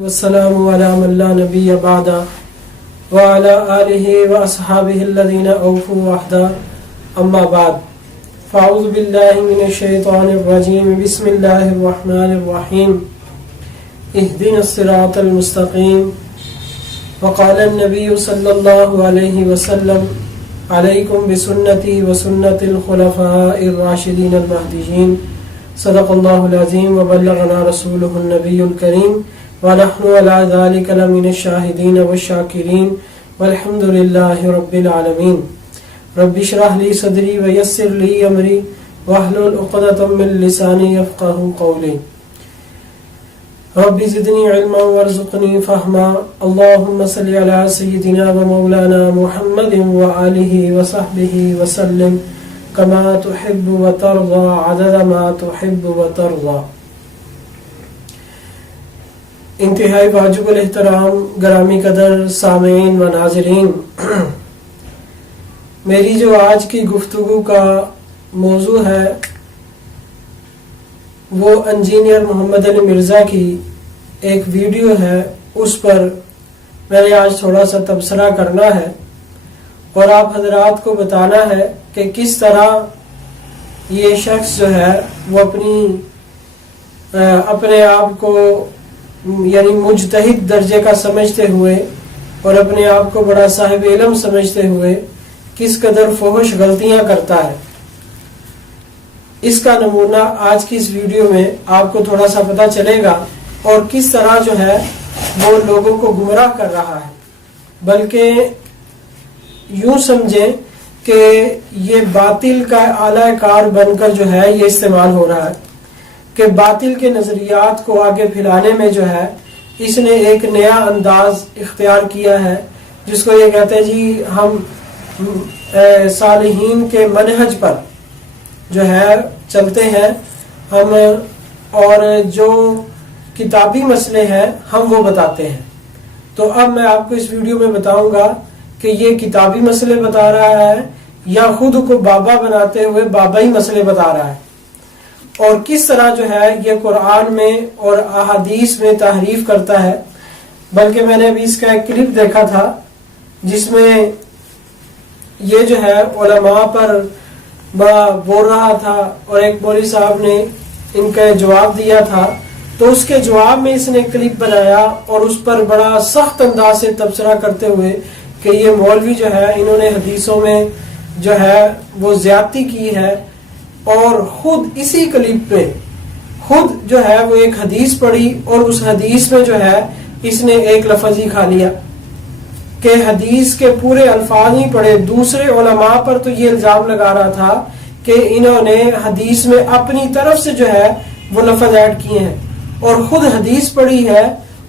والسلام على من لا نبي بعد وعلى آله وأصحابه الذين أوفوا وحدا أما بعد فأعوذ بالله من الشيطان الرجيم بسم الله الرحمن الرحيم اهدنا الصراط المستقيم وقال النبي صلى الله عليه وسلم عليكم بسنتي وسنة الخلفاء الراشدين المهديين صدق الله العظيم وبلغنا رسوله النبي الكريم ونحن على ذلك لمن الشاهدين والشاكرين والحمد لله رب العالمين رب اشرح لي صدري ويسر لي امري واحلل عقدة من لساني يفقهوا قولي رب زدني علما وارزقني فهما اللهم صل على سيدنا ومولانا محمد وآله وصحبه وسلم كما تحب وترضى عدد ما تحب وترضى. انتہائی واجب الاحترام گرامی قدر سامعین و ناظرین، میری جو آج کی گفتگو کا موضوع ہے وہ انجینئر محمد علی مرزا کی ایک ویڈیو ہے، اس پر میں نے آج تھوڑا سا تبصرہ کرنا ہے اور آپ حضرات کو بتانا ہے کہ کس طرح یہ شخص جو ہے وہ اپنے آپ کو یعنی مجتہد درجے کا سمجھتے ہوئے اور اپنے آپ کو بڑا صاحب علم سمجھتے ہوئے کس قدر فحش غلطیاں کرتا ہے. اس کا نمونہ آج کی اس ویڈیو میں آپ کو تھوڑا سا پتہ چلے گا اور کس طرح جو ہے وہ لوگوں کو گمراہ کر رہا ہے. بلکہ یوں سمجھیں کہ یہ باطل کا اعلی کار بن کر جو ہے یہ استعمال ہو رہا ہے کہ باطل کے نظریات کو آگے پھیلانے میں جو ہے اس نے ایک نیا انداز اختیار کیا ہے، جس کو یہ کہتے ہیں جی ہم صالحین کے منہج پر جو ہے چلتے ہیں ہم، اور جو کتابی مسئلے ہیں ہم وہ بتاتے ہیں. تو اب میں آپ کو اس ویڈیو میں بتاؤں گا کہ یہ کتابی مسئلے بتا رہا ہے یا خود کو بابا بناتے ہوئے بابائی مسئلے بتا رہا ہے، اور کس طرح جو ہے یہ قرآن میں اور احادیث میں تحریف کرتا ہے. بلکہ میں نے ابھی اس کا ایک کلپ دیکھا تھا جس میں یہ جو ہے علماء پر بڑا بول رہا تھا اور ایک مولوی صاحب نے ان کا جواب دیا تھا، تو اس کے جواب میں اس نے کلپ بنایا اور اس پر بڑا سخت انداز سے تبصرہ کرتے ہوئے کہ یہ مولوی جو ہے انہوں نے حدیثوں میں جو ہے وہ زیادتی کی ہے، اور خود اسی کلپ پہ خود جو ہے وہ ایک حدیث پڑھی اور اس حدیث میں جو ہے اس نے ایک لفظ ہی کھا لیا کہ حدیث کے پورے الفاظ نہیں پڑھے. دوسرے علماء پر تو یہ الزام لگا رہا تھا کہ انہوں نے حدیث میں اپنی طرف سے جو ہے وہ لفظ ایڈ کیے ہیں، اور خود حدیث پڑھی ہے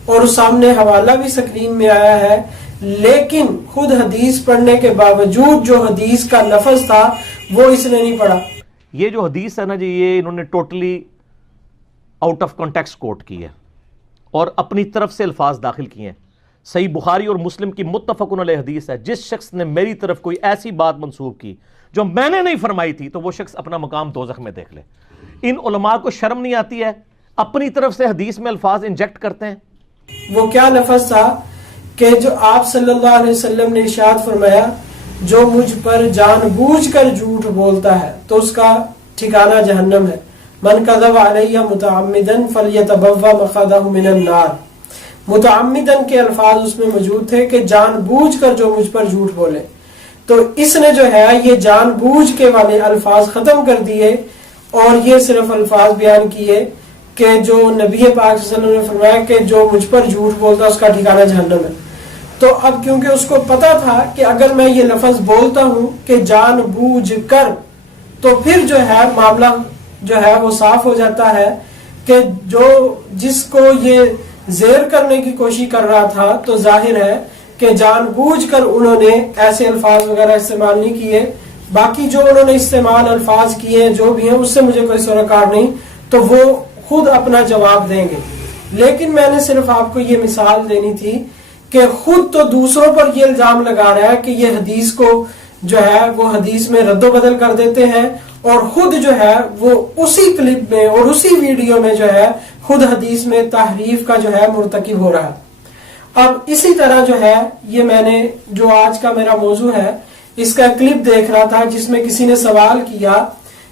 اور سامنے حوالہ بھی سکرین میں آیا ہے، لیکن خود حدیث پڑھنے کے باوجود جو حدیث کا لفظ تھا وہ اس نے نہیں پڑھا. یہ جو حدیث ہے نا جی، یہ انہوں نے ٹوٹلی آؤٹ آف کانٹیکسٹ کوٹ کی ہے اور اپنی طرف سے الفاظ داخل کیے ہیں. صحیح بخاری اور مسلم کی متفق علیہ حدیث ہے، جس شخص نے میری طرف کوئی ایسی بات منسوب کی جو میں نے نہیں فرمائی تھی تو وہ شخص اپنا مقام دوزخ میں دیکھ لے. ان علماء کو شرم نہیں آتی ہے، اپنی طرف سے حدیث میں الفاظ انجیکٹ کرتے ہیں. وہ کیا لفظ تھا کہ جو آپ صلی اللہ علیہ وسلم نے ارشاد فرمایا جو مجھ پر جان بوجھ کر جھوٹ بولتا ہے تو اس کا ٹھکانہ جہنم ہے. من کذب علیہ متعمدا فلیتبوأ مقعدہ من النار. متعمدن کے الفاظ اس میں موجود تھے کہ جان بوجھ کر جو مجھ پر جھوٹ بولے. تو اس نے جو ہے یہ جان بوجھ کے والے الفاظ ختم کر دیے اور یہ صرف الفاظ بیان کیے کہ جو نبی پاک صلی اللہ علیہ وسلم نے فرمایا کہ جو مجھ پر جھوٹ بولتا اس کا ٹھکانہ جہنم ہے. تو اب کیونکہ اس کو پتا تھا کہ اگر میں یہ لفظ بولتا ہوں کہ جان بوجھ کر، تو پھر جو ہے معاملہ جو ہے وہ صاف ہو جاتا ہے کہ جس کو یہ زیر کرنے کی کوشش کر رہا تھا تو ظاہر ہے کہ جان بوجھ کر انہوں نے ایسے الفاظ وغیرہ استعمال نہیں کیے. باقی جو انہوں نے استعمال الفاظ کیے جو بھی ہیں اس سے مجھے کوئی سروکار نہیں، تو وہ خود اپنا جواب دیں گے. لیکن میں نے صرف آپ کو یہ مثال دینی تھی کہ خود تو دوسروں پر یہ الزام لگا رہا ہے کہ یہ حدیث کو جو ہے وہ حدیث میں رد و بدل کر دیتے ہیں اور خود جو ہے وہ اسی کلپ میں اور اسی ویڈیو میں جو ہے خود حدیث میں تحریف کا جو ہے مرتکب ہو رہا ہے۔ اب اسی طرح جو ہے یہ میں نے جو آج کا میرا موضوع ہے اس کا کلپ دیکھ رہا تھا جس میں کسی نے سوال کیا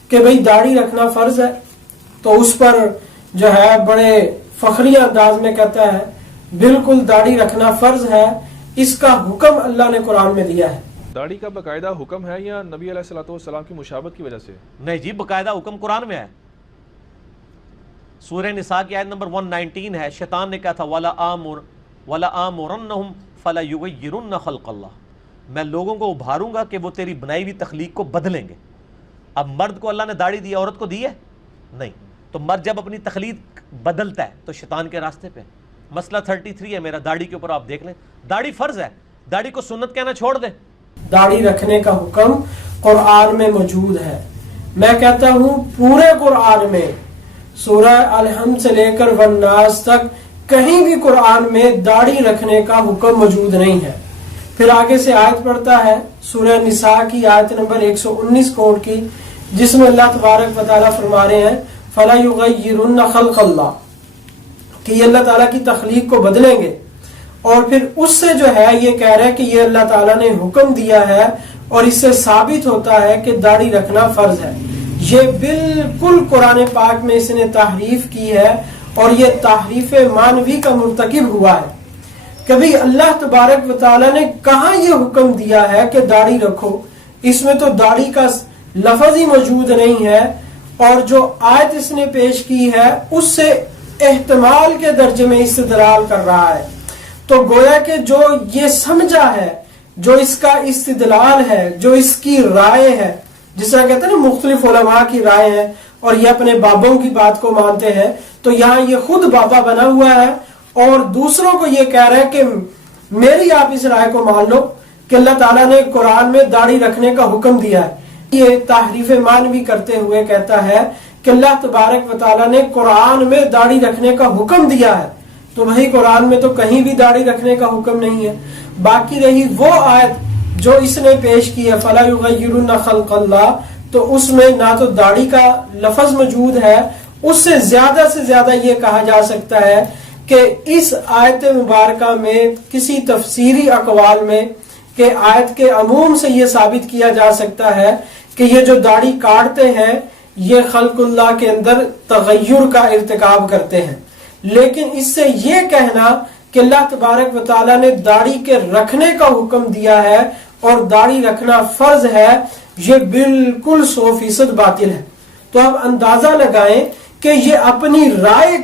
کہ بھئی داڑھی رکھنا فرض ہے، تو اس پر جو ہے بڑے فخری انداز میں کہتا ہے بالکل داڑھی رکھنا فرض ہے، اس کا حکم اللہ نے قرآن میں دیا ہے۔ داڑھی کا باقاعدہ حکم ہے یا نبی علیہ الصلوۃ والسلام کی مشابہت کی وجہ سے؟ نہیں جی، باقاعدہ حکم قرآن میں ہے۔ سورہ نساء کی آیت نمبر 119 ہے، شیطان نے کہا تھا وَلَا آمُرَنَّهُمْ فَلَا يُغَيِّرُنَّ خَلْقَ اللَّهِ، میں لوگوں کو ابھاروں گا کہ وہ تیری بنائی ہوئی تخلیق کو بدلیں گے۔ اب مرد کو اللہ نے داڑھی دی، عورت کو دی ہے نہیں، تو مرد جب اپنی تخلیق بدلتا ہے تو شیطان کے راستے پہ۔ مسئلہ 33 ہے میرا، داڑھی کے اوپر آپ دیکھ لیں، داڑھی فرض ہے، داڑھی کو سنت کہنا چھوڑ دیں۔ داڑھی رکھنے کا حکم قرآن میں موجود ہے، میں کہتا ہوں پورے قرآن میں سورہ الحمد سے لے کر والناس تک کہیں بھی قرآن میں داڑھی رکھنے کا حکم موجود نہیں ہے۔ پھر آگے سے آیت پڑھتا ہے سورہ نساء کی آیت نمبر 119 کوڈ کی، جس میں اللہ تبارک و تعالیٰ فرما رہے ہیں فَلَا يُغَيِّرُنَّ خَلْقَ اللَّهِ، کہ یہ اللہ تعالیٰ کی تخلیق کو بدلیں گے، اور پھر اس سے جو ہے یہ کہہ رہا ہے کہ یہ اللہ تعالیٰ نے حکم دیا ہے، اور اس سے ثابت ہوتا ہے کہ داڑھی رکھنا فرض ہے۔ یہ بالکل قرآن پاک میں اس نے تحریف کی ہے، اور یہ تحریف معنوی کا مرتکب ہوا ہے۔ کبھی اللہ تبارک و تعالیٰ نے کہاں یہ حکم دیا ہے کہ داڑھی رکھو؟ اس میں تو داڑھی کا لفظ ہی موجود نہیں ہے، اور جو آیت اس نے پیش کی ہے اس سے احتمال کے درجے میں استدلال کر رہا ہے۔ تو گویا کہ جو یہ سمجھا ہے، جو اس کا استدلال ہے، جو اس کی رائے ہے، جس طرح کہتے ہیں نا مختلف علماء کی رائے ہے اور یہ اپنے بابوں کی بات کو مانتے ہیں، تو یہاں یہ خود بابا بنا ہوا ہے اور دوسروں کو یہ کہہ رہا ہے کہ میری آپ اس رائے کو مان لو کہ اللہ تعالیٰ نے قرآن میں داڑھی رکھنے کا حکم دیا ہے۔ یہ تحریف معنوی کرتے ہوئے کہتا ہے کہ اللہ تبارک و تعالیٰ نے قرآن میں داڑھی رکھنے کا حکم دیا ہے، تو وہی قرآن میں تو کہیں بھی داڑھی رکھنے کا حکم نہیں ہے۔ باقی رہی وہ آیت جو اس نے پیش کی ہے فَلَا يُغَيِّرُنَّ خَلْقَ اللَّهِ، تو اس میں نہ تو داڑھی کا لفظ موجود ہے، اس سے زیادہ یہ کہا جا سکتا ہے کہ اس آیت مبارکہ میں کسی تفسیری اقوال میں کہ آیت کے عموم سے یہ ثابت کیا جا سکتا ہے کہ یہ جو داڑھی کاٹتے ہیں یہ خلق اللہ کے اندر تغیر کا ارتکاب کرتے ہیں، لیکن اس سے یہ کہنا کہ اللہ تبارک و تعالیٰ نے داڑھی کے رکھنے کا حکم دیا ہے اور داڑھی رکھنا فرض ہے، یہ بالکل 100% باطل ہے۔ تو اب اندازہ لگائیں کہ یہ اپنی رائے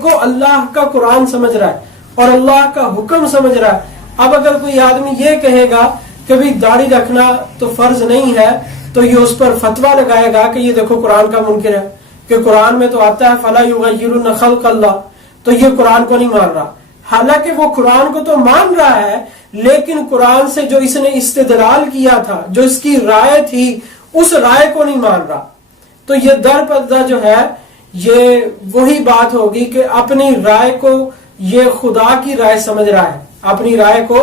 کو اللہ کا قرآن سمجھ رہا ہے اور اللہ کا حکم سمجھ رہا ہے۔ اب اگر کوئی آدمی یہ کہے گا کہ بھی داڑھی رکھنا تو فرض نہیں ہے، تو یہ اس پر فتویٰ لگائے گا کہ یہ دیکھو قرآن کا منکر ہے، کہ قرآن میں تو آتا ہے فَلَا يُغَيِّرُنَّ خَلْقَ اللَّهِ، تو یہ قرآن کو نہیں مان رہا۔ حالانکہ وہ قرآن کو تو مان رہا ہے، لیکن قرآن سے جو اس نے استدلال کیا تھا، جو اس کی رائے تھی، اس رائے کو نہیں مان رہا۔ تو یہ در پردہ جو ہے یہ وہی بات ہوگی کہ اپنی رائے کو یہ خدا کی رائے سمجھ رہا ہے، اپنی رائے کو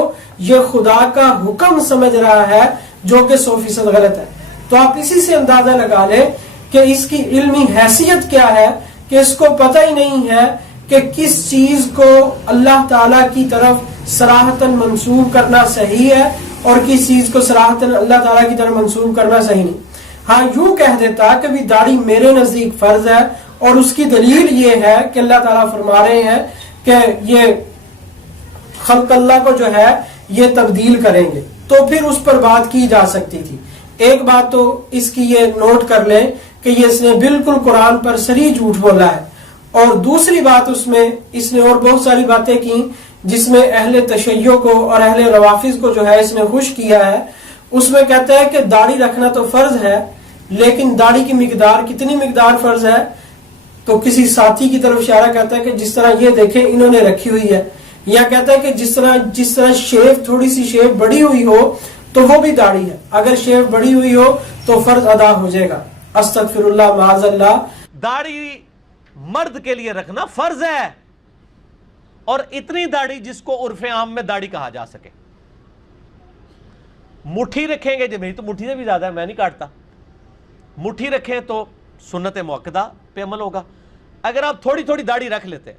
یہ خدا کا حکم سمجھ رہا ہے، جو کہ 100% غلط ہے۔ تو آپ اسی سے اندازہ لگا لیں کہ اس کی علمی حیثیت کیا ہے، کہ اس کو پتہ ہی نہیں ہے کہ کس چیز کو اللہ تعالیٰ کی طرف صراحتاً منسوب کرنا صحیح ہے اور کس چیز کو صراحتاً اللہ تعالیٰ کی طرف منسوب کرنا صحیح نہیں۔ ہاں یوں کہہ دیتا کہ بھی داڑھی میرے نزدیک فرض ہے، اور اس کی دلیل یہ ہے کہ اللہ تعالیٰ فرما رہے ہیں کہ یہ خلق اللہ کو جو ہے یہ تبدیل کریں گے، تو پھر اس پر بات کی جا سکتی تھی۔ ایک بات تو اس کی یہ نوٹ کر لیں کہ یہ اس نے بالکل قرآن پر صریح جھوٹ بولا ہے، اور دوسری بات اس نے اور بہت ساری باتیں کی جس میں اہل تشیع کو اور اہل روافظ کو جو ہے اس نے خوش کیا ہے۔ اس میں کہتا ہے کہ داڑھی رکھنا تو فرض ہے، لیکن داڑھی کی مقدار کتنی مقدار فرض ہے؟ تو کسی ساتھی کی طرف اشارہ کرتا ہے کہ جس طرح یہ دیکھیں انہوں نے رکھی ہوئی ہے، یا کہتا ہے کہ جس طرح شیو تھوڑی سی شیو بڑی ہوئی ہو تو وہ بھی داڑھی ہے، اگر شیو بڑی ہوئی ہو تو فرض ادا ہو جائے گا۔ استغفر اللہ معاذ اللہ۔ داڑھی مرد کے لیے رکھنا فرض ہے، اور اتنی داڑھی جس کو عرف عام میں داڑھی کہا جا سکے۔ مٹھی رکھیں گے جی، میری تو مٹھی سے بھی زیادہ ہے، میں نہیں کاٹتا، مٹھی رکھیں تو سنت مؤکدہ پہ عمل ہوگا. اگر آپ تھوڑی تھوڑی داڑھی رکھ لیتے ہیں,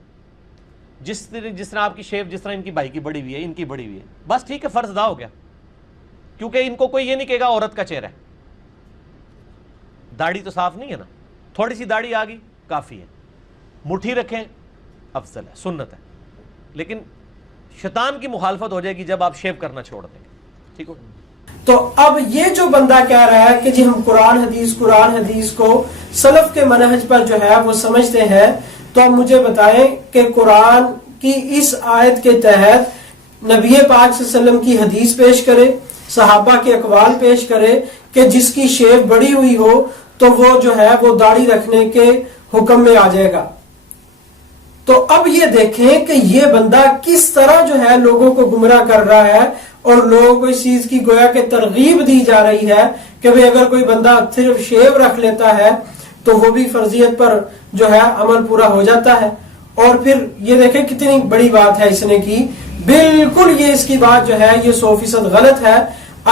جس طرح آپ کی شیپ, جس طرح ان کی بھائی کی بڑی ہوئی ہے, ان کی بڑی ہوئی ہے, بس ٹھیک ہے, فرض ادا ہو گیا, کیونکہ ان کو کوئی یہ نہیں کہے گا عورت کا چہرہ ہے. داڑھی تو صاف نہیں ہے نا, تھوڑی سی داڑھی آ گئی کافی ہے. مٹھی رکھیں افضل ہے, سنت ہے, لیکن شیطان کی مخالفت ہو جائے گی جب آپ شیو کرنا چھوڑ دیں گے. ٹھیک ہو. تو اب یہ جو بندہ کہہ رہا ہے کہ جی ہم قرآن حدیث کو سلف کے منہج پر جو ہے وہ سمجھتے ہیں, تو اب مجھے بتائیں کہ قرآن کی اس آیت کے تحت نبی پاک صلی اللہ علیہ وسلم کی حدیث پیش کرے, صحابہ کے اقوال پیش کرے کہ جس کی شیو بڑی ہوئی ہو تو وہ جو ہے وہ داڑھی رکھنے کے حکم میں آ جائے گا. تو اب یہ دیکھیں کہ یہ بندہ کس طرح جو ہے لوگوں کو گمراہ کر رہا ہے, اور لوگوں کو اس چیز کی گویا کہ ترغیب دی جا رہی ہے کہ بھئی اگر کوئی بندہ صرف شیو رکھ لیتا ہے تو وہ بھی فرضیت پر جو ہے عمل پورا ہو جاتا ہے. اور پھر یہ دیکھیں کتنی بڑی بات ہے اس نے کی, بالکل یہ اس کی بات جو ہے یہ 100% غلط ہے.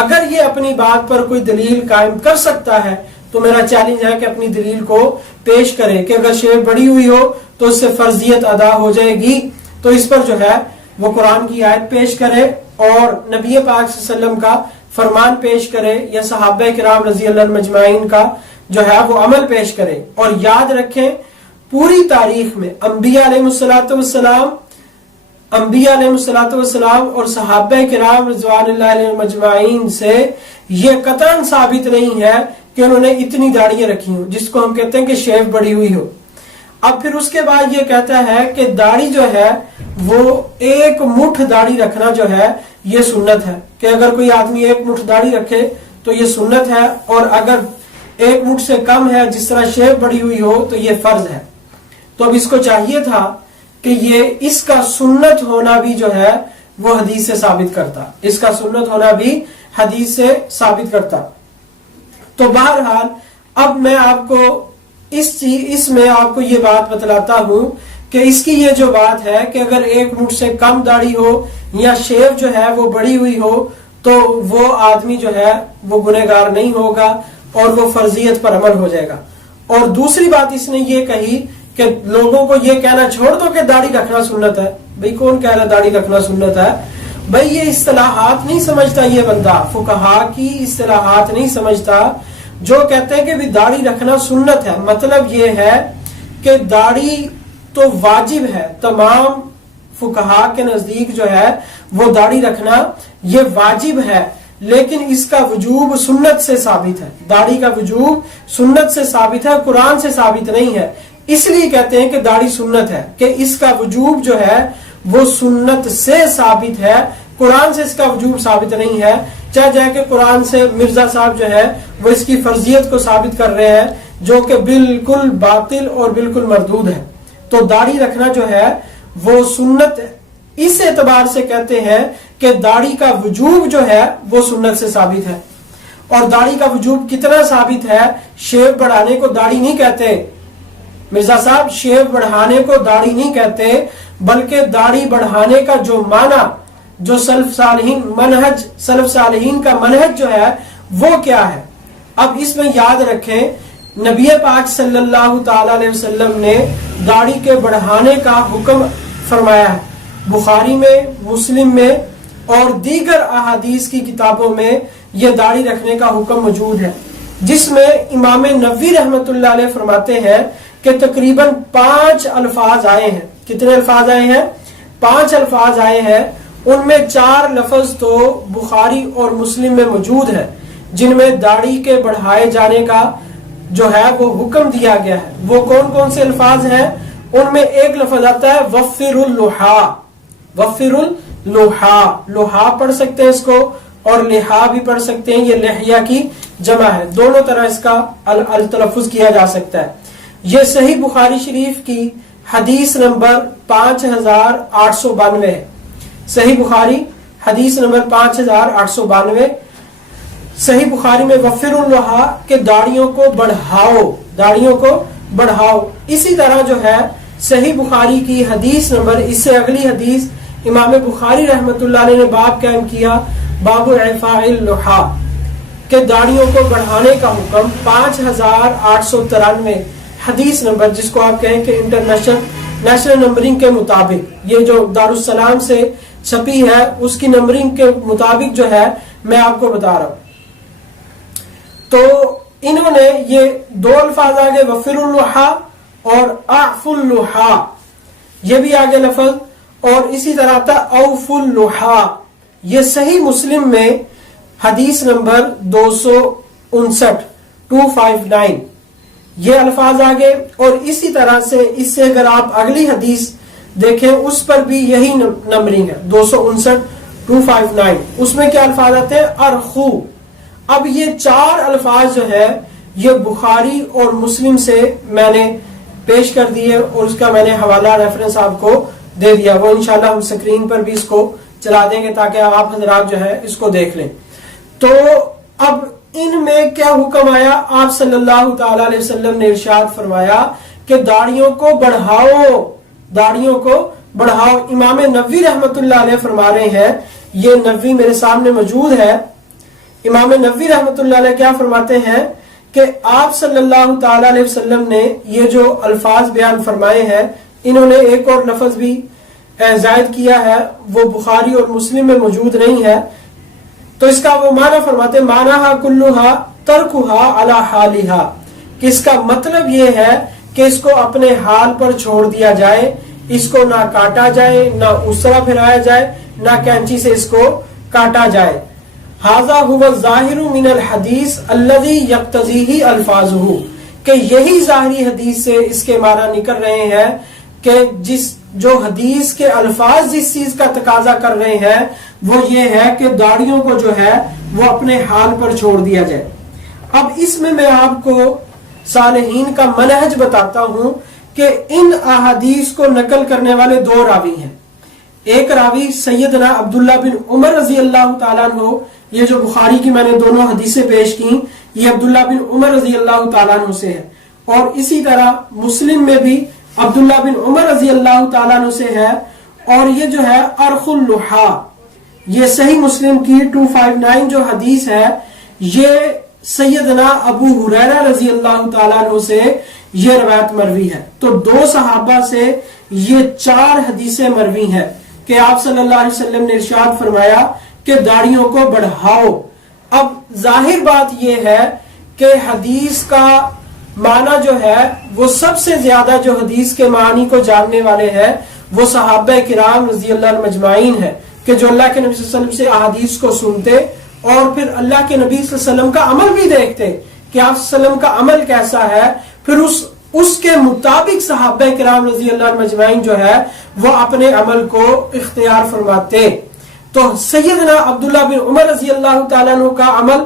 اگر یہ اپنی بات پر کوئی دلیل قائم کر سکتا ہے تو میرا چیلنج ہے کہ اپنی دلیل کو پیش کرے کہ اگر شیو بڑی ہوئی ہو تو اس سے فرضیت ادا ہو جائے گی. تو اس پر جو ہے وہ قرآن کی آیت پیش کرے اور نبی پاک صلی اللہ علیہ وسلم کا فرمان پیش کرے, یا صحابہ کرام رضی اللہ عنہم اجمعین کا جو ہے وہ عمل پیش کرے. اور یاد رکھیں پوری تاریخ میں انبیاء علیہ الصلوۃ والسلام اور صحابہ کرام رضوان اللہ علیہم اجمعین سے یہ قطعاً ثابت نہیں ہے کہ انہوں نے اتنی داڑیاں رکھی ہوں جس کو ہم کہتے ہیں کہ شیو بڑی ہوئی ہو. اب پھر اس کے بعد یہ کہتا ہے کہ داڑھی جو ہے وہ ایک مٹھ داڑھی رکھنا جو ہے یہ سنت ہے, کہ اگر کوئی آدمی ایک مٹھ داڑھی رکھے تو یہ سنت ہے, اور اگر ایک مٹھ سے کم ہے جس طرح شیو بڑی ہوئی ہو تو یہ فرض ہے. تو اب اس کو چاہیے تھا کہ یہ اس کا سنت ہونا بھی جو ہے وہ حدیث سے ثابت کرتا, اس کا سنت ہونا بھی حدیث سے ثابت کرتا. تو بہرحال اب میں آپ کو اس میں آپ کو یہ بات بتلاتا ہوں کہ اس کی یہ جو بات ہے کہ اگر ایک مٹھ سے کم داڑھی ہو یا شیو جو ہے وہ بڑی ہوئی ہو تو وہ آدمی جو ہے وہ گنہگار نہیں ہوگا اور وہ فرضیت پر عمل ہو جائے گا. اور دوسری بات اس نے یہ کہی کہ لوگوں کو یہ کہنا چھوڑ دو کہ داڑھی رکھنا سنت ہے. بھئی کون کہہ رہا داڑھی رکھنا سنت ہے؟ بھئی یہ اصطلاحات نہیں سمجھتا یہ بندہ, فقہا کی اصطلاحات نہیں سمجھتا جو کہتے ہیں کہ داڑھی رکھنا سنت ہے. مطلب یہ ہے کہ داڑھی تو واجب ہے, تمام فقہا کے نزدیک جو ہے وہ داڑھی رکھنا یہ واجب ہے, لیکن اس کا وجوب سنت سے ثابت ہے. داڑھی کا وجوب سنت سے ثابت ہے, قرآن سے ثابت نہیں ہے. اس لیے کہتے ہیں کہ داڑھی سنت ہے, کہ اس کا وجوب جو ہے وہ سنت سے ثابت ہے, قرآن سے اس کا وجوب ثابت نہیں ہے. چاہے جائے کہ قرآن سے مرزا صاحب جو ہے وہ اس کی فرضیت کو ثابت کر رہے ہیں جو کہ بالکل باطل اور بالکل مردود ہے. تو داڑھی رکھنا جو ہے وہ سنت اس اعتبار سے کہتے ہیں کہ داڑھی کا وجوب جو ہے وہ سنت سے ثابت ہے. اور داڑھی کا وجوب کتنا ثابت ہے؟ شیو بڑھانے کو داڑھی نہیں کہتے مرزا صاحب, شیو بڑھانے کو داڑھی نہیں کہتے, بلکہ داڑھی بڑھانے کا جو معنی, جو سلف صالحین کا منہج جو ہے وہ کیا ہے. اب اس میں یاد رکھیں نبی پاک صلی اللہ تعالی علیہ وسلم نے داڑھی کے بڑھانے کا حکم فرمایا ہے. بخاری میں, مسلم میں اور دیگر احادیث کی کتابوں میں یہ داڑھی رکھنے کا حکم موجود ہے, جس میں امام نووی رحمۃ اللہ علیہ فرماتے ہیں کہ تقریباً 5 الفاظ آئے ہیں. کتنے الفاظ آئے ہیں؟ 5 الفاظ آئے ہیں. ان میں 4 لفظ تو بخاری اور مسلم میں موجود ہیں جن میں داڑھی کے بڑھائے جانے کا جو ہے وہ حکم دیا گیا ہے. وہ کون کون سے الفاظ ہیں؟ ان میں ایک لفظ آتا ہے وفر اللحا. وفر اللحا, لوحا پڑھ سکتے ہیں اس کو, اور لحا بھی پڑھ سکتے ہیں, یہ لحیہ کی جمع ہے, دونوں طرح اس کا التلفظ کیا جا سکتا ہے. یہ صحیح بخاری شریف کی حدیث نمبر 5892 ہے. صحیح بخاری حدیث نمبر 5892. صحیح بخاری میں وفر اللحا کہ داڑھیوں کو بڑھاؤ, داڑھیوں کو بڑھاؤ. اسی طرح جو ہے صحیح بخاری کی حدیث نمبر, اس سے اگلی حدیث امام بخاری رحمت اللہ علیہ نے باب قائم کیا, باب اعفاء اللحا. کہ داڑھیوں کو بڑھانے کا حکم 5893 حدیث نمبر، جس کو آپ کہیں کہ نیشنل نمبرنگ کے مطابق، یہ جو دارالسلام سے چھپی ہے اس کی نمبرنگ کے مطابق جو ہے میں آپ کو بتا رہا ہوں. تو انہوں نے یہ دو الفاظ آگے وفر اللحا اور اعف اللحا، یہ بھی آگے لفظ، اور اسی طرح تھا اوف اللحا. یہ صحیح مسلم میں حدیث نمبر 259 یہ الفاظ آگے. اور اسی طرح سے اس سے اگر آپ اگلی حدیث دیکھیں اس پر بھی یہی نمبرنگ ہے 259 اس میں کیا الفاظ آتے ہیں؟ ارخو. اب یہ چار الفاظ جو ہے یہ بخاری اور مسلم سے میں نے پیش کر دیے اور اس کا میں نے حوالہ ریفرنس آپ کو دے دیا. وہ انشاءاللہ ہم سکرین پر بھی اس کو چلا دیں گے تاکہ آپ حضرات جو ہے اس کو دیکھ لیں. تو اب ان میں کیا حکم آیا؟ آپ صلی اللہ تعالی علیہ وسلم نے ارشاد فرمایا کہ داڑھیوں کو بڑھاؤ، داڑھیوں کو بڑھاؤ. امام نووی رحمت اللہ علیہ فرما رہے ہیں، یہ نووی میرے سامنے موجود ہے. امام نووی رحمت اللہ علیہ کیا فرماتے ہیں کہ آپ صلی اللہ تعالی علیہ وسلم نے یہ جو الفاظ بیان فرمائے ہیں، انہوں نے ایک اور لفظ بھی زائد کیا ہے، وہ بخاری اور مسلم میں موجود نہیں ہے. تو اس کا وہ معنی فرماتے معنیٰ کلھا ترکھا علی حالھا، کہ اس کا مطلب یہ ہے کہ اس کو اپنے حال پر چھوڑ دیا جائے، اس کو نہ کاٹا جائے، نہ اسرا پھیلایا جائے، نہ کینچی سے اس کو کاٹا جائے. ھذا ھو الظاہر من الحدیث الذی یقتضیہ الفاظہ، کہ یہی ظاہری حدیث سے اس کے معنی نکل رہے ہیں کہ جو حدیث کے الفاظ جس چیز کا تقاضا کر رہے ہیں وہ یہ ہے کہ داڑھیوں کو جو ہے وہ اپنے حال پر چھوڑ دیا جائے. اب اس میں آپ کو صالحین کا منہج بتاتا ہوں کہ ان احادیث کو نقل کرنے والے دو راوی ہیں. ایک راوی سیدنا عبداللہ بن عمر رضی اللہ تعالیٰ عنہ، یہ جو بخاری کی میں نے دونوں حدیثیں پیش کی یہ عبداللہ بن عمر رضی اللہ تعالیٰ عنہ سے ہے، اور اسی طرح مسلم میں بھی عبداللہ بن عمر رضی اللہ تعالیٰ عنہ سے ہے. اور یہ جو ہے ارخ اللحا، یہ صحیح مسلم کی 259 جو حدیث ہے یہ سیدنا ابو ہریرہ رضی اللہ تعالیٰ عنہ سے یہ روایت مروی ہے. تو دو صحابہ سے یہ چار حدیثیں مروی ہیں کہ آپ صلی اللہ علیہ وسلم نے ارشاد فرمایا کہ داڑھیوں کو بڑھاؤ. اب ظاہر بات یہ ہے کہ حدیث کا معنی جو ہے وہ سب سے زیادہ جو حدیث کے معنی کو جاننے والے ہیں وہ صحابہ کرام رضی اللہ عنہم اجمعین ہیں، کہ جو اللہ کے نبی صلی اللہ علیہ وسلم سے احادیث کو سنتے اور پھر اللہ کے نبی صلی اللہ علیہ وسلم کا عمل بھی دیکھتے کہ آپ صلی اللہ علیہ وسلم کا عمل کیسا ہے، پھر اس کے مطابق صحابہ کرام رضی اللہ عنہم اجمعین جو ہے وہ اپنے عمل کو اختیار فرماتے. تو سیدنا عبداللہ بن عمر رضی اللہ تعالیٰ عنہ کا عمل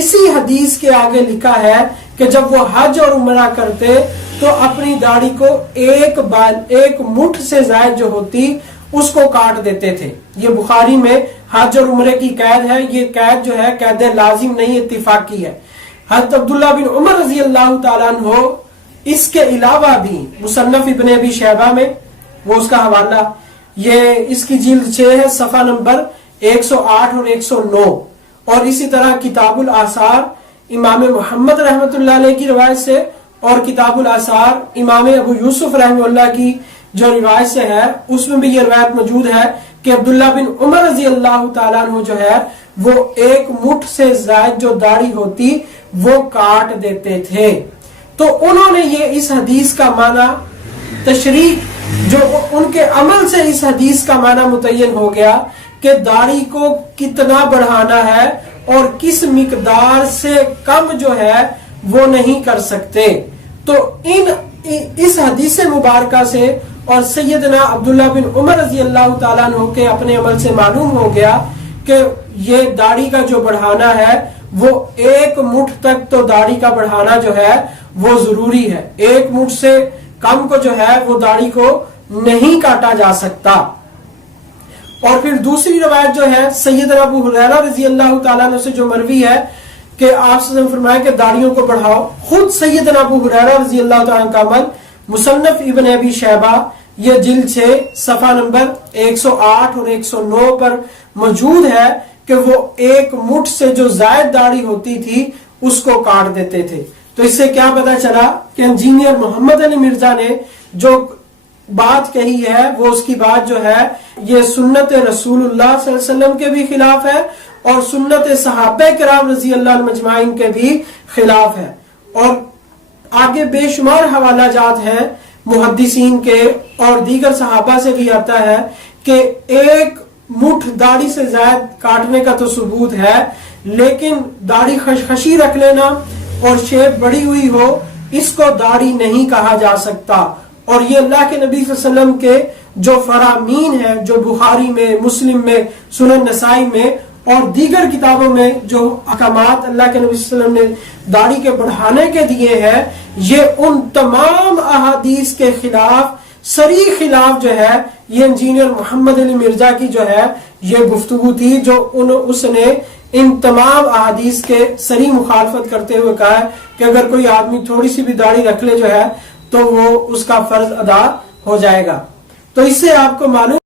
اسی حدیث کے آگے لکھا ہے کہ جب وہ حج اور عمرہ کرتے تو اپنی داڑھی کو ایک مٹھ سے زائد جو ہوتی اس کو کاٹ دیتے تھے. یہ بخاری میں حج اور عمرے کی قید ہے، یہ قید جو ہے قید لازم نہیں اتفاقی ہے. حضرت عبداللہ بن عمر رضی اللہ تعالیٰ عنہ اس کے علاوہ بھی مصنف ابن ابی شیبہ میں وہ اس کا حوالہ، یہ اس کی جلد 6 ہے، صفحہ نمبر 108 اور 109، اور اسی طرح کتاب الآثار امام محمد رحمت اللہ علیہ کی روایت سے، اور کتاب الآثار امام ابو یوسف رحمہ اللہ کی جو روایت سے ہے اس میں بھی یہ روایت موجود ہے کہ عبداللہ بن عمر رضی اللہ تعالیٰ عنہ جو ہے وہ ایک مٹھ سے زائد جو داڑھی ہوتی وہ کاٹ دیتے تھے. تو انہوں نے یہ اس حدیث کا معنی تشریح جو ان کے عمل سے اس حدیث کا معنی متعین ہو گیا کہ داڑھی کو کتنا بڑھانا ہے اور کس مقدار سے کم جو ہے وہ نہیں کر سکتے. تو اس حدیث مبارکہ سے اور سیدنا عبداللہ بن عمر رضی اللہ تعالیٰ عنہ کے اپنے عمل سے معلوم ہو گیا کہ یہ داڑھی کا جو بڑھانا ہے وہ ایک مٹھ تک تو داڑھی کا بڑھانا جو ہے وہ ضروری ہے. ایک مٹھ سے کم کو جو ہے وہ داڑھی کو نہیں کاٹا جا سکتا. اور پھر دوسری روایت جو ہے سیدنا ابو ہریرہ رضی اللہ تعالیٰ عنہ سے جو مروی ہے کہ آپ صلی اللہ علیہ وسلم فرمایا کہ داڑھیوں کو بڑھاؤ. خود سیدنا ابو ہریرہ رضی اللہ تعالیٰ عنہ کا عمل مصنف ابن ابی شیبہ یہ جلد 6 صفحہ نمبر 108 اور 109 پر موجود ہے کہ کہ وہ ایک مٹھ سے جو زائد داڑھی ہوتی تھی اس کو کاٹ دیتے تھے. تو اس سے کیا پتا چلا کہ انجینئر محمد علی مرزا نے جو بات کہی ہے وہ اس کی بات جو ہے یہ سنت رسول اللہ صلی اللہ علیہ وسلم کے بھی خلاف ہے اور سنت صحابہ کرام رضی اللہ عنہم اجمعین کے بھی خلاف ہے. اور آگے بے شمار حوالہ جات ہیں محدثین کے اور دیگر صحابہ سے بھی آتا ہے کہ ایک مٹھ داڑھی سے زائد کاٹنے کا تو ثبوت ہے، لیکن داڑھی خشخشی رکھ لینا اور شیپ بڑی ہوئی ہو اس کو داڑھی نہیں کہا جا سکتا. اور یہ اللہ کے نبی صلی اللہ علیہ وسلم کے جو فرامین ہیں، جو بخاری میں، مسلم میں، سنن نسائی میں اور دیگر کتابوں میں جو احکامات اللہ کے نبی صلی اللہ علیہ وسلم نے داڑھی کے بڑھانے کے دیے ہیں، یہ ان تمام احادیث کے خلاف صریح خلاف جو ہے یہ انجینئر محمد علی مرزا کی جو ہے یہ گفتگو تھی جو اس نے ان تمام احادیث کے صریح مخالفت کرتے ہوئے کہا ہے کہ اگر کوئی آدمی تھوڑی سی بھی داڑھی رکھ لے جو ہے تو وہ اس کا فرض ادا ہو جائے گا. تو اس سے آپ کو معلوم